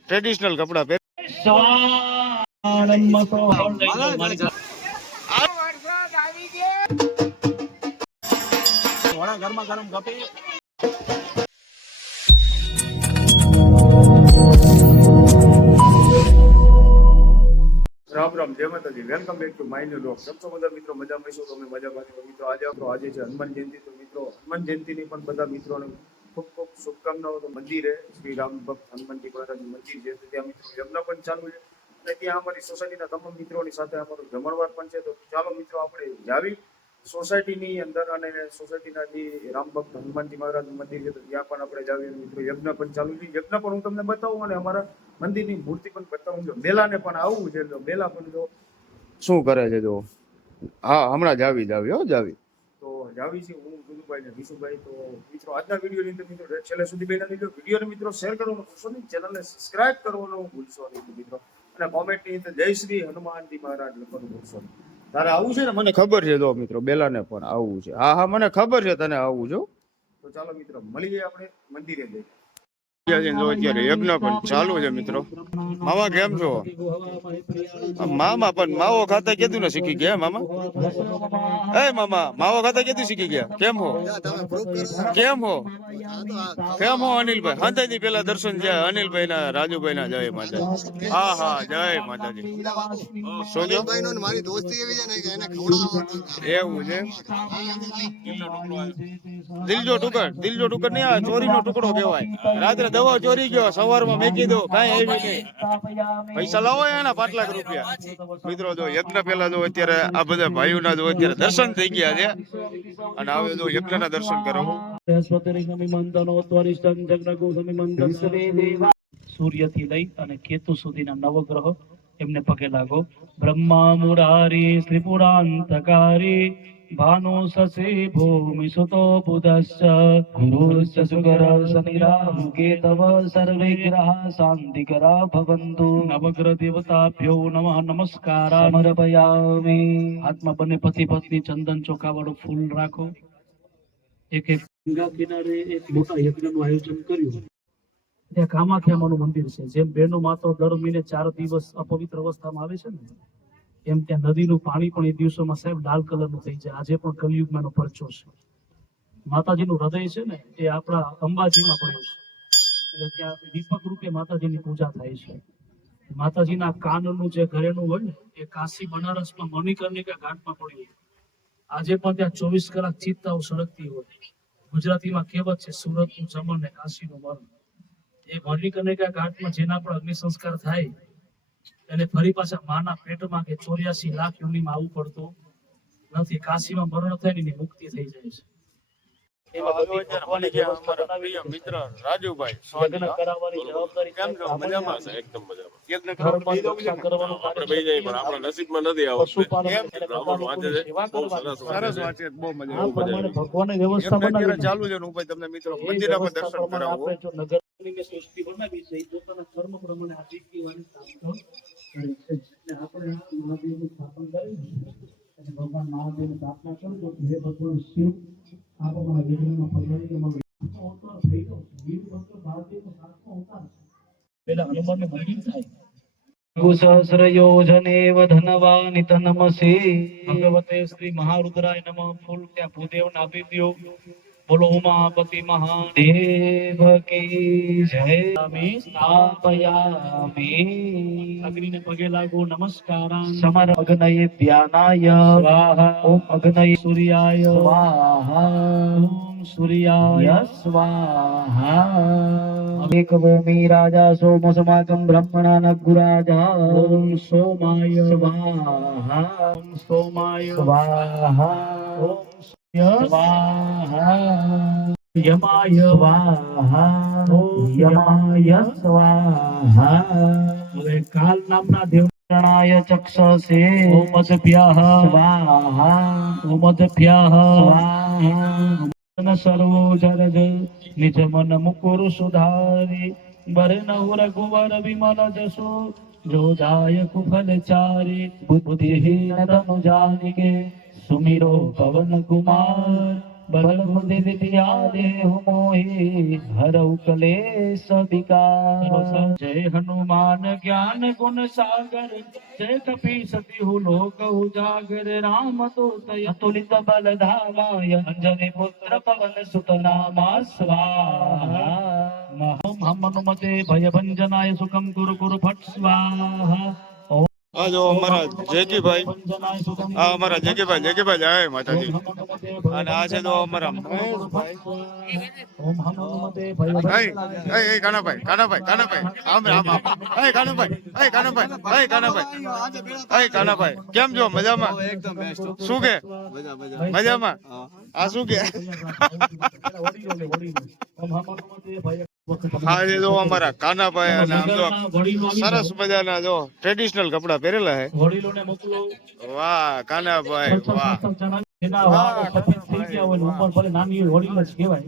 Traditional કપડા પહેર ગરમા ગરમ કપી રામ રામ જય માતાજી welcome back to my new vlog સૌથી બધા મિત્રો મજા મહીશું તમે મજા પાછો મિત્રો આજે છે હનુમાન જયંતિ તો મિત્રો હનુમાન જયંતિની પણ બધા મિત્રોને ખૂબ ખૂબ શુભકામનાઓ તો મંદિરે શ્રી રામ ભક્ત હનુમાનજી મહારાજનું મંદિર છે તો ત્યાં મિત્રો યજ્ઞ પણ ચાલુ છે અને ત્યાં અમારી સોસાયટીના તમામ મિત્રોની સાથે અમારું જમણવાર પણ છે તો ચાલો મિત્રો આપણે જાવી સોસાયટીની અંદર અને સોસાયટીના જે રામ ભક્ત હનુમાનજી મહારાજનું મંદિર છે તો ત્યાં પણ આપણે જાવીએ મિત્રો યજ્ઞ પણ ચાલુ છે યજ્ઞ પણ હું તમને બતાવું અને અમારા મંદિરની મૂર્તિ પણ બતાવું જો બેલાને પણ આવવું છે તો બેલા પણ જો શું કરે છે જો હા હમણાં જાવી તો જાવી છે હું ગુરુભાઈ ને વિશુભાઈ તો મિત્રો આજના વિડીયોની અંદર મિત્રો છેલ્લે સુધી બેના દીધો વિડીયોને મિત્રો શેર કરવાનું ભૂલશો નહીં ચેનલને સબસ્ક્રાઇબ કરવાનું ભૂલશો નહીં મિત્રો અને કોમેન્ટની અંદર જય શ્રી હનુમાનજી મહારાજ લખવાનું ભૂલશો નહીં તારે આવું છે ને મને ખબર છે જો મિત્રો બેલાને પણ આવવું છે હા મને ખબર છે તને આવવું જો તો ચાલો મિત્રો મળીએ આપણે મંદિરે જઈએ અત્યારે યજ્ઞ પણ ચાલુ છે મિત્રો મામા કેમ છો મામા પણ માવો ખાતા કીધું ને શીખી ગયા મામા મામા માવો ખાતા કીધું શીખી ગયા કેમ હો અનિલભાઈ હંતાઈ પેલા દર્શન છે અનિલભાઈ ના રાજુભાઈ ના જય માતાજી હા જય માતાજી સોજો એવું છે દિલજો ટુકડ નહીં આ ચોરીનો ટુકડો કહેવાય રાત્રે દવા ચોરી ગયો સવારમાં મેકી દો કઈ આવી નહીં પૈસા લાવો એના 5 લાખ રૂપિયા મિત્રો જો યજ્ઞ પેલા જો અત્યારે આ બધા ભાઈઓના જો અત્યારે દર્શન થઈ ગયા છે અને હવે જો યજ્ઞના દર્શન કરો સૂર્ય થી લઈ અને કેતુ સુધીના નવગ્રહ એમને પગે લાગો બ્રહ્મા મુરારી ત્રિપુરાંતકારી ભાનો સસે ભૂમિ સુતો બુધશ્ચ ગુરુશ્ચ સુકર શનિ રાહુ કેતવ સર્વે ગ્રહા શાંતિકરા ભવન્તુ નવગ્રહ દેવતાભ્યો નમઃ નમસ્કારા સમર્પયામિ હાથમાં બંને પતિ પત્ની ચંદન ચોખા વાળું ફૂલ રાખો એક ગંગા કિનારે એક મોટા યજ્ઞનું આયોજન કર્યું ત્યાં કામાખ્યામાનું મંદિર છે જેમ બહેનો માતો દર મહિને 4 દિવસ અપવિત્ર અવસ્થામાં આવે છે ને એમ ત્યાં નદીનું પાણી પણ એ દિવસોમાં સાહેબ લાલ કલરનું થઈ જાય આજે પણ કલિયુગમાંનો પરચો છે માતાજીનું હૃદય છે ને એ આપણા અંબાજીમાં પડ્યું છે એટલે ત્યાં દીપક રૂપે માતાજીની પૂજા થાય છે માતાજીના કાનનું જે ઘરેણું હોય ને એ કાશી બનારસમાં મણિકર્ણિકા ઘાટમાં પડ્યું આજે પણ ત્યાં 24 કલાક ચિત્તાઓ સળગતી હોય ગુજરાતીમાં કહેવત છે સુરતનું જમણ ને કાશીનું મરણ એ મણિકર્ણિકા ઘાટમાં જેના પણ અગ્નિ સંસ્કાર થાય એને ફરી પાછા માના પેટમાં કે 84 લાખ યોનિમાં આવવું પડતું નથી કાશીમાં મરણ થાય ને મુક્તિ થઈ જાય છે મિત્ર રાજુભાઈ કરાવવાની જવાબદારી કેમ છો મજામાં છે એકદમ મજામાં આપણે બે જઈએ પણ આપણા નસીબમાં નથી આવતું સરસ વાત છે બહુ મજા ભગવાને વ્યવસ્થા બનાવી ચાલુ છે હું તમને મિત્રો મંદિરના પર દર્શન કરાવો નગરની સૃષ્ટિ બનાવી છે પોતાના કર્મ પ્રમાણે આ જીવવાની આપણે મહાદેવનું સ્થાપન કર્યું અને ભગવાન મહાદેવની પ્રાર્થના કરું તો હે ભગવાન શિવ આપ અમારા યજ્ઞમાં પધારી કે અમારો અવતાર થઈ ગયો વીર ભક્ત ભારતીયનો સાતમો અવતાર પેલા હનુમાનને મંદિર થાય સહસ્ર યોજનેવ ધનવાનિત નમસી ભગવતે શ્રી મહારુદ્રાય નમઃ ફૂલ ત્યાં ભૂદેવને આપી દો બોલો ઉમાપતિ મહાદેવ કી જય સ્થાપયામિ અગ્નિને પગે લાગો નમસ્કારાન સમર અગ્નયે ધ્યાનાય સ્વાહા ઓમ અગ્નયે સૂર્યાય સ્વાહા ઓમ સૂર્યાય સ્વાહા એક ભૂમિ રાજા સોમ સમાગમ બ્રહ્મણા નગુરાજા ઓમ સોમાય સ્વાહા ઓમ સોમાય સ્વાહા ઓમ સ્વાહા યમાય સ્વાહા યમાય સ્વાહા હવે કાલ નામના દેવણાય ચક્ષસે ઓમદભ્યઃ સ્વાહા ઓમદભ્યઃ સ્વાહા સર્વો જરજ નિજ મન મુકુર સુધારી બરનહુ રઘુવર વિમલ જસો જો જાય કુફલ ચારી બુદ્ધિહીન તनु જાનિકે सुमिरो पवन कुमार बल बुद्धि विद्या देहु मोहि हरऊ कलेश विकार। जय हनुमान ज्ञान गुण सागर जय कपी सती लोक उजागर राम दूत अतुलित बल धामाय अंजनी पुत्र पवन सुत नामा स्वाहा। ओम हम हनुमते भयभंजनाय सुखम कुरु कुरु फट स्वाहा। આ જો અમારા જેકીભાઈ, આ અમારા જેકીભાઈ જય માતાજી. અને આ છે તો અમારા મહેશભાઈ. એ કાનાભાઈ કાનાભાઈ કેમ છો? મજામાં? શું કે મજામાં? આ શું કે હા એ જો અમારા કાનાભાઈ અને આમ તો સરસ મજાના જો ટ્રેડિશનલ કપડા પહેરેલા હે. વડીલોને મોકલો. વાહ કાનાભાઈ વાહ. એના વાળ સફેદ થઈ ગયા હોય ને ઉપર ભલે નાની વડીલ જ કહેવાય.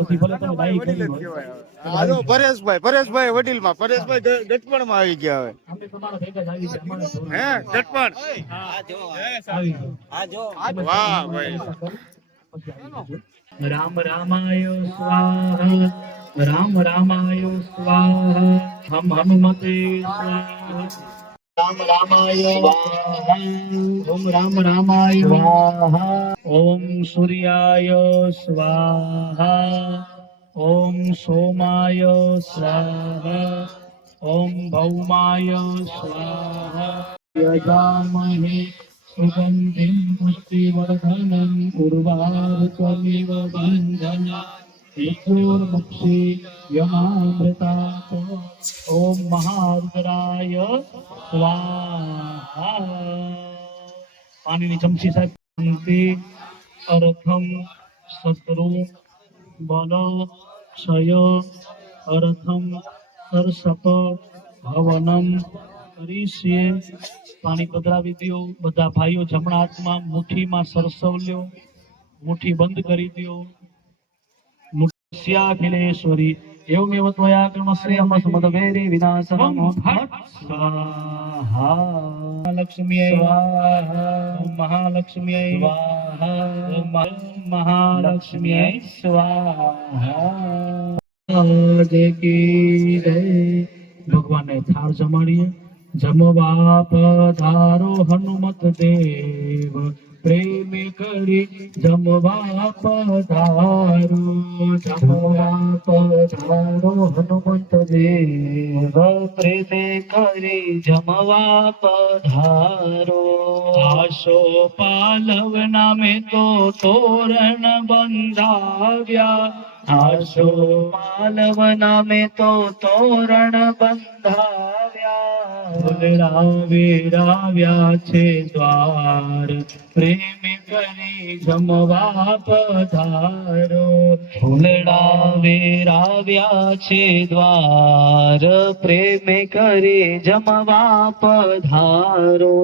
પછી ભલે તમે ડાઈ કરી હોય. આ જો પરેશભાઈ વડીલમાં પરેશભાઈ ગટપણમાં આવી ગયા હવે. અમે તમારા ભેગા જ આવી ગયા. અમારા જોડે. હે ગટપણ આવી ગયા. વાહ ભાઈ. राम रामाय स्वाहा राम रामाय स्वाहा हम हनुमते स्वाहा राम रामाय स्वाहा ओम राम रामाय स्वाहा ओम सूर्याय स्वाहा ओम सोमाय स्वाहा ओम भौमाय स्वाहा यजामहे सुगन्धिं पुष्टिवर्धनं उर्वारुकमिव बन्धना ईश्वरमुक्षी यमामृतात् ओम महारुद्राय स्वाहा। पाणीनी चमची साहेब शांति अर्थम शत्रु बल क्षय अर्थम सरसप हवनम કરીએ. પાણી પધરાવી દો. બધા ભાઈઓ જમણા હાથમાં મુઠ્ઠીમાં સરસવ લ્યો. મુઠ્ઠી બંધ કરી દો. મુઠ્ઠ્યાખિલેશ્વરી એવમેવ ત્વયા કર્મસ્ય સમદવેરી વિનાશનમ ફટ સ્વાહા. લક્ષ્મ્યૈ સ્વાહા ઓમ મહાલક્ષ્મ્યૈ સ્વાહા ઓમ મહાલક્ષ્મ્યૈ સ્વાહા. જય કી જય. ભગવાનને થાળ જમાડીએ. જમવા પધારો હનુમત દેવ પ્રેમ કરી જમવા પધારો. જમવા પધારો હનુમત દેવ પ્રેમ કરી જમવા પધારો. આશો પાલવ નામે તો તોરણ બંધાવ્યા. આશો પાલવ નામે તો તોરણ બંધાવ્યા. ફૂલડા વેરાવ્યા છે દ્વાર પ્રેમ કરી જમવા પધારો. ફૂલડા વેરાવ્યા છે દ્વાર પ્રેમ કરી જમવા પધારો.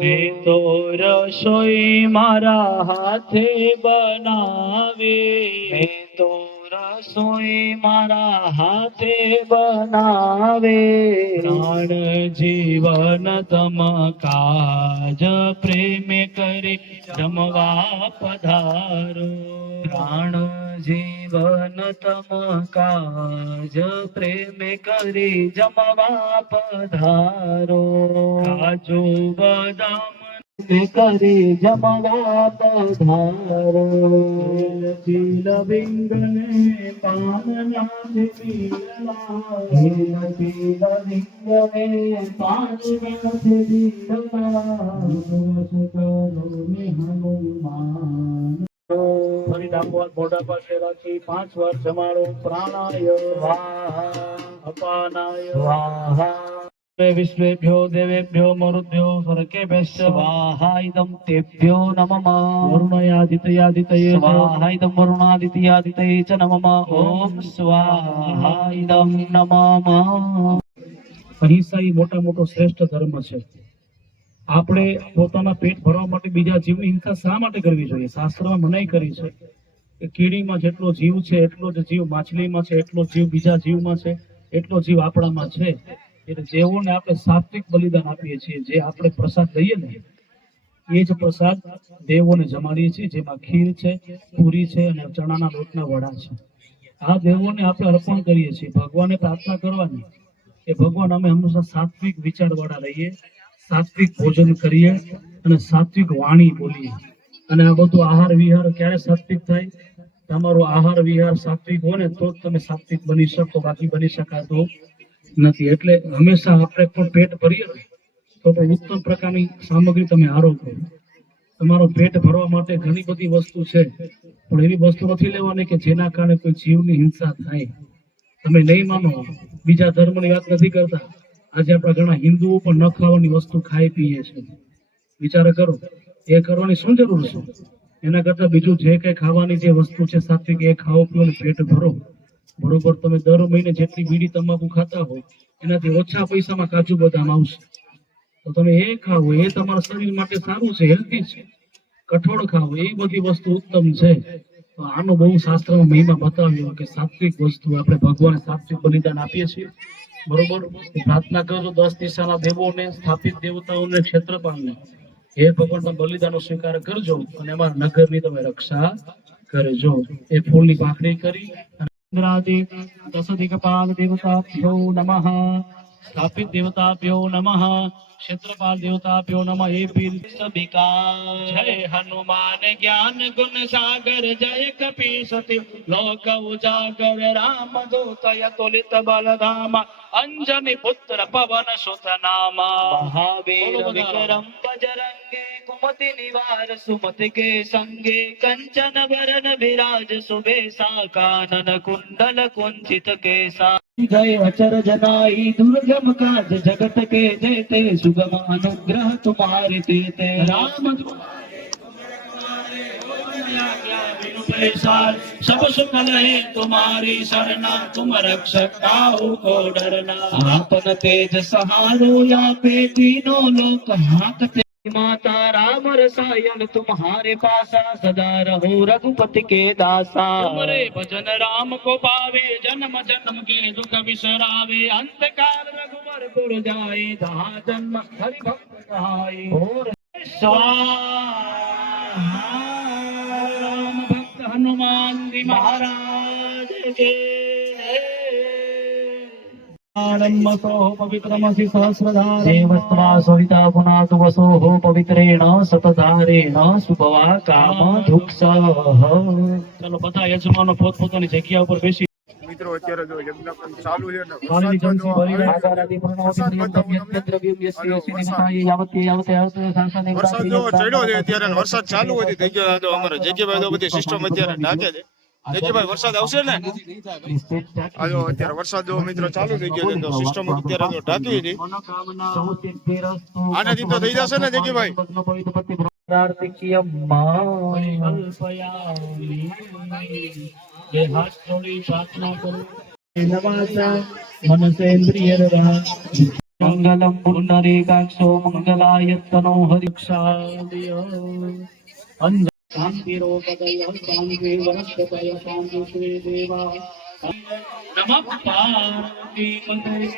મેં તો રસોઈ મારા હાથે બનાવી. મેં તો રસોઈ મારા હાથે બનાવે. પ્રાણ જીવન તમ કાજ પ્રેમ કરી જમવા પધારો. પ્રાણ જીવન તમ કાજ પ્રેમ કરી જમવા પધારો. કાજુ બદામ કરી જમવા પધારો. ચીલ વિંગને પાનનાથી પીરલા. ચીલ વિંગને પાનનાથી પીરલા. કરોને હનુમાન. ફરી ડાબો હાથ મોઢા પાસે રાખી 5 વાર જમાડો. પ્રાણાય સ્વાહા અપાનાય સ્વાહા. વિશ્વેભ્યો દેવેભ્યો મરુદ્ભ્યો સ્વર્ગેભ્યઃ સ્વાહા. ઇદં તેભ્યો નમઃ. વરુણયાદિત્યાદિતયે સ્વાહા. ઇદં વરુણાદિત્યાદિતયે ચ નમઃ. ઓમ સ્વાહા ઇદં નમઃ. અહિંસા એ મોટો શ્રેષ્ઠ ધર્મ છે. આપણે પોતાના પેટ ભરવા માટે બીજા જીવની હિંસા શા માટે કરવી જોઈએ? શાસ્ત્રમાં મનાઈ કરી છે કે કીડીમાં જેટલો જીવ છે એટલો જ જીવ માછલીમાં છે, એટલો જીવ બીજા જીવમાં છે, એટલો જીવ આપણામાં છે. એટલે જેઓને આપણે સાત્વિક બલિદાન આપીએ છીએ, જે આપણે પ્રસાદ લઈએ ને એ જ પ્રસાદ દેવોને જમાડીએ છીએ, જેમાં ખીર છે, પૂરી છે અને ચણાના લોટના વડા છે. આ દેવોને આપણે અર્પણ કરીએ છીએ. ભગવાનને પ્રાર્થના કરવાની કે ભગવાન અમે હંમેશા સાત્વિક વિચારવાળા રહીએ, સાત્વિક ભોજન કરીએ અને સાત્વિક વાણી બોલીએ. અને આ બધું આહાર વિહાર ક્યારે સાત્વિક થાય? તમારો આહાર વિહાર સાત્વિક હોય ને તો જ તમે સાત્વિક બની શકો, બાકી બની શકાતું નથી. એટલે હંમેશા આપણે પણ પેટ ભરીએ ને તો પણ ઉત્તમ પ્રકારની સામગ્રી તમે આરોગ કરો. તમારો પેટ ભરવા માટે ઘણી બધી વસ્તુ છે, પણ એવી વસ્તુ નથી લેવાની કે જેના કારણે કોઈ જીવની હિંસા થાય. તમે નહીં માનો, બીજા ધર્મની વાત નથી કરતા. આજે આપણા ઘણા હિન્દુઓ પણ ન ખાવાની વસ્તુ ખાઈ પીએ છે. વિચાર કરો, એ કરવાની શું જરૂર છે? એના કરતા બીજું જે કઈ ખાવાની જે વસ્તુ છે સાત્વિક, એ ખાઓ પીઓ અને પેટ ભરો. બરોબર, તમે દર મહિને જેટલી બીડી તમાકુ ખાતા હો એનાથી ઓછા પૈસામાં કાજુ બદામ આવશે, તો તમે એ ખાવો. એ તમારા શરીર માટે સારું છે, હેલ્ધી છે. કઠોળ ખાવો, એ બધી વસ્તુ ઉત્તમ છે. તો આનો બહુ શાસ્ત્રમાં મહિમા બતાવ્યો કે સાત્વિક વસ્તુ આપણે ભગવાન સાત્વિક બલિદાન આપીએ છીએ. બરોબર, પ્રાર્થના કરજો 10 દિશાના દેવોને, સ્થાપિત દેવતાઓને, ક્ષેત્રપાલને, હે ભગવાન તમે બલિદાનનો સ્વીકાર કરજો અને અમારા નગરની તમે રક્ષા કરજો. એ ફૂલની પાંખડી કરી અને ઇન્દ્રાદિ દશદિક્પાલ દેવતાભ્યો નમઃ, સ્થાપિત દેવતાભ્યો નમઃ, ક્ષેત્રપાલ દેવતાભ્યો નમઃ. એ પીર સબિકા જય હનુમાન જ્ઞાન ગુણ સાગર, જય કપીસતિ લોક ઉજાગર, રામ દૂતય તુલિત બલધામ, અંજની પુત્ર પવન સુત નામા, મહાવીર વિક્રમ બજરંગે, कुमति निवार सुमति के संगे, कंचन बरन विराज सुबेसा, कानन कुंडल कुंचित केसा, गए अचर जनाई दुर्गम काज जगत के जेते, सुगम अनुग्रह तुम्हारे तेते, राम सब सुख लहे तुम्हारी शरणा, तुम रक्षक काहू को डरना, आपन तेज सहारो या पे तीनों लोक हाकते, माता राम रसायन तुम्हारे पासा, सदा रहो रघुपति के दासा, तुम्हारे भजन राम को पावे, जन्म जन्म के दुख बिसरावे, अंत काल रघुवर पुर जाए, जहाँ जन्म हरि भक्त कहाए, और स्वाहा राम भक्त हनुमान जी महाराज के। आनन्मसोः पवित्रमसि सहस्रधार, देवस्त्वा सविता पुनातु वसोः, पवित्रेण सतधारेण सुभवा काम धुक्सः. चलो બધા યજમાનો પોતપોતાની જગ્યા ઉપર બેસી મિત્રો અત્યારે જો યજ્ઞ પણ ચાલુ છે ને પાણીની વરસાદ જંસી જો ભરી આવે છે. આગારાદી વરસાદ બતાવું તમને. વરસાદ જો ચડ્યો છે અત્યારે ને વરસાદ ચાલુ હતી થઈ ગયો. તો અમારે જગ્યાભાઈ તો બધી સિસ્ટમ અત્યારે ઢાકે છે. જગ્યાભાઈ વરસાદ આવશે ને? આ જો અત્યારે વરસાદ જો મિત્રો ચાલુ થઈ ગયો છે તો સિસ્ટમ અત્યારે તો ઢાકી હતી. આનાથી તો થઈ જશે ને જગ્યાભાઈ? હાથ જોડી પ્રાર્થના કરું નવાસા મનસેન્દ્રિયર્વા મંગલમ પુંડરીકાક્ષો મંગલાયતનો હરિક્ષાદય અંજ શાંતિરોપદય શાંતિ વનસ્પતય શાંતિ શ્રી દેવા નમઃ પાર્વતી પતય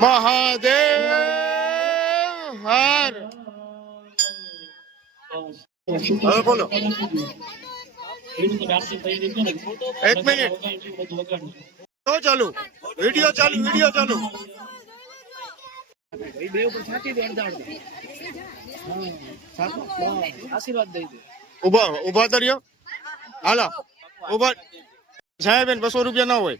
મહાદેવ હર. હવે બોલો. એક મિનિટ તો ચાલુ વિડિયો ચાલુ આશીર્વાદ દઈ દે. ઉભા તર્યો. હાલો ઉભા. સાહેબ 200 રૂપિયા ના હોય.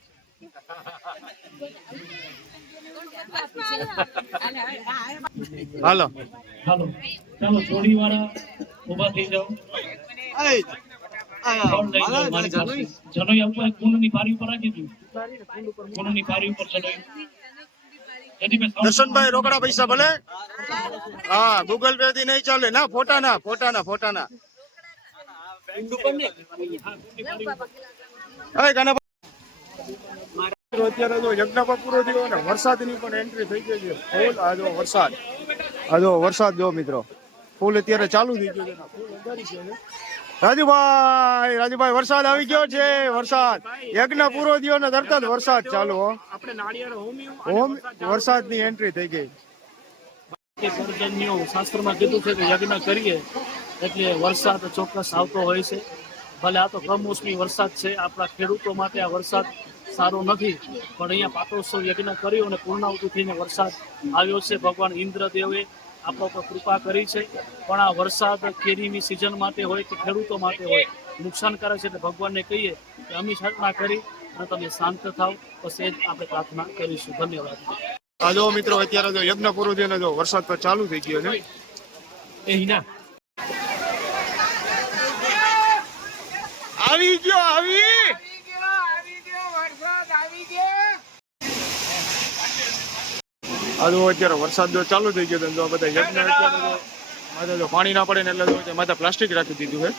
હાલો હાલો ચાલો થોડી વાર ઊભા થઈ જાઓ. જનોઈ ઉપર કુંડની પારી ઉપર રાખી દીધું. કુંડની પારી ઉપર જનોઈ. દર્શનભાઈ રોકડા પૈસા ભલે. હા ગૂગલ પે થી નહીં ચાલે ના. ફોટાના અત્યારે તો યજ્ઞ પણ પૂરો થયો ને વરસાદની પણ એન્ટ્રી થઈ ગઈ છે ફૂલ. આ જો વરસાદ જો મિત્રો ફૂલ અત્યારે ચાલુ થઈ ગયો છે. રાજુભાઈ વરસાદ આવી ગયો છે. યજ્ઞ પૂરો થયો ને તરત જ વરસાદ ચાલુ. વરસાદની એન્ટ્રી થઈ ગઈ. કે પર્જન્યો શાસ્ત્રમાં કીધું છે કે યજ્ઞ કરીએ એટલે વરસાદ ચોક્કસ આવતો હોય છે. ભલે આ તો કમોસમી વરસાદ છે, આપણા ખેડૂતો માટે આ વરસાદ સારો નથી, પણ અહીંયા પાટોત્સવ યજ્ઞ કર્યો અને પૂર્ણાહુતિ થઈને વરસાદ આવ્યો છે. ભગવાન ઇન્દ્રદેવે આપણા પર કૃપા કરી છે, પણ આ વરસાદ કેરીની સિઝન માટે હોય કે ખેડૂતો માટે હોય નુકસાનકારક છે. એટલે ભગવાનને કહીએ કે અમીષાટના કરી અને તમે શાંત થાવ, બસ એ જ આપણે પ્રાર્થના કરીશું. ધન્યવાદ. આ જો મિત્રો અત્યારે જો યજ્ઞ પૂરો થયો ને જો વરસાદ તો ચાલુ થઈ ગયો છે. આવી ગયો આ જો અત્યારે વરસાદ જો ચાલુ થઈ ગયો તો બધા યજ્ઞ અત્યારે તો માથે જો પાણી ના પડે ને એટલે તો માથે પ્લાસ્ટિક રાખી દીધું છે.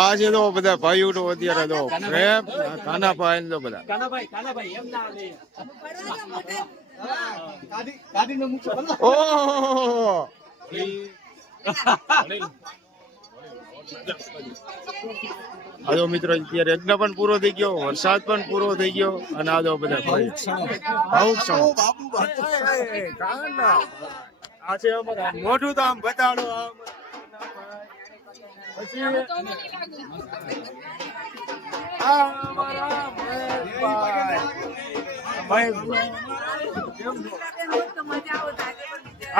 આ છે તો બધા ભાઈઓ તો અત્યારે તો પ્રેમ કાના ભાઈ ને તો બધા ઓહો આ જો મિત્રો અત્યારે યજ્ઞ પણ પૂરો થઈ ગયો, વરસાદ પણ પૂરો થઈ ગયો અને આ જો બધા ભાઈ ભાવુક ક્ષણો. આ છે અમારા મોઢું તો આમ બતાડો આમ. પછી આ અમારા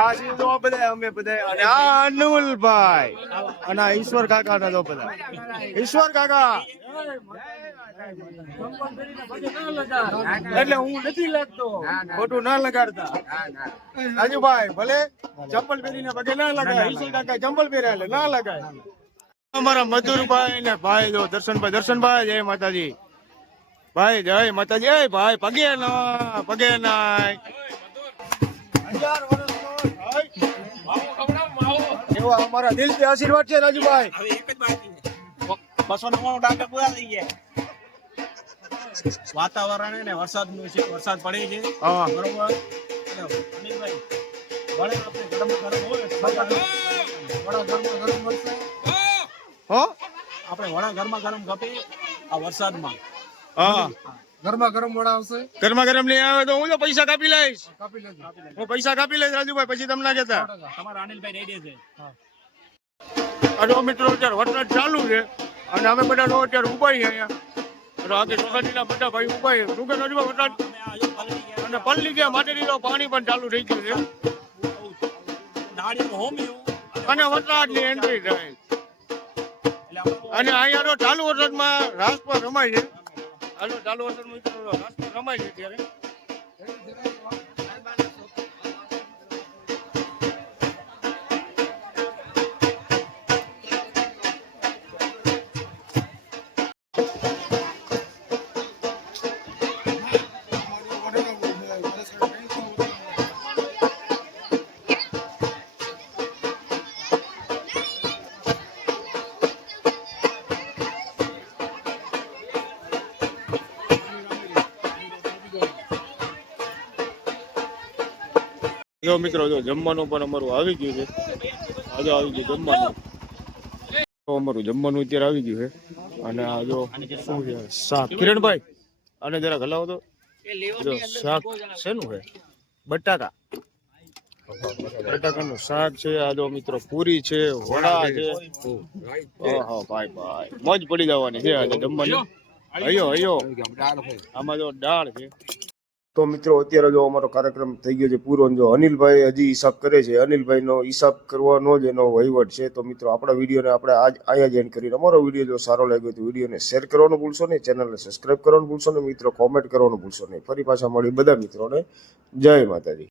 આ છે તો બધા અમે બધા અને આ અનુલભાઈ અને આ ઈશ્વર કાકા ના તો બધા ઈશ્વર કાકા એટલે હું નથી લાગતો, ખોટું ના લગાડતા રાજુભાઈ. ભલે ચંપલ પહેરીને પગે ના લગાય, ઈશ્વર કાકા ચંપલ પહેર્યા એટલે ના લગાય. અમારા મધુરભાઈ ને ભાઈ જો દર્શનભાઈ જય માતાજી ભાઈ, જય માતાજી. એ ભાઈ પગે ના એવા અમારા દિલથી આશીર્વાદ છે રાજુભાઈ. 299 પૂરા થઈ ગયા. વાતાવરણ ને વરસાદ નું છે, વરસાદ પડે છે બરોબર. અનિલભાઈ વડે આપણે ગરમ હોય વડા ગરમ વરસે હો આપણે વડા ગરમ ખપે આ વરસાદમાં. હા ગરમા ગરમ વડા આવશે. ગરમા ગરમ લઈ આવે તો હું તો પૈસા કાપી લઈશ. હું પૈસા કાપી લઈશ રાજુભાઈ, પછી તમને કહેતા. તમારા અનિલભાઈ રેડી છે. આ મિત્રો અત્યારે વરસાદ ચાલુ છે અને અમે બધા તો અત્યારે ઉભા છીએ અહીંયા. આગે સોસાયટીના બધા ભાઈ ઉભા છે. શું કે રાજુભાઈ વરસાદ અને પલ્લી ગયા માટેની તો પાણી પણ ચાલુ થઈ ગયું છે અને વરસાદની એન્ટ્રી થાય અને અહીંયા તો ચાલુ વરસાદમાં રાસ પર રમાય છે. ચાલુ વરસાદમાં રાસ પર રમાય છે ત્યારે. જો મિત્રો જો જમવાનું પણ અમારું આવી ગયું છે. આજે આવી ગયું જમવાનું. તો અમારું જમવાનું અત્યારે આવી ગયું છે. અને આ જો શું છે શાક. કિરણભાઈ આને જરાક હલાવો તો. જો શાક શેનું છે? બટાકા. બટાકાનું શાક છે. આ જો મિત્રો પૂરી છે, વડા છે. ઓહો ભાઈ ભાઈ મોજ પડી જવાની છે આજે જમવાની. અયો આમાં જો દાળ છે. તો મિત્રો અત્યારે જો અમારો કાર્યક્રમ થઈ ગયો છે પૂરો. જો અનિલભાઈ હજી હિસાબ કરે છે. અનિલભાઈનો હિસાબ કરવાનો જ એનો વહીવટ છે. તો મિત્રો આપણા વિડીયોને આપણે આજ અહીંયા જ એન્ડ કરીને અમારો વિડીયો જો સારો લાગ્યો તો વિડીયોને શેર કરવાનું ભૂલશો નહીં, ચેનલને સબસ્ક્રાઇબ કરવાનું ભૂલશો નહીં મિત્રો, કોમેન્ટ કરવાનું ભૂલશો નહીં. ફરી પાછા મળી બધા મિત્રોને જય માતાજી.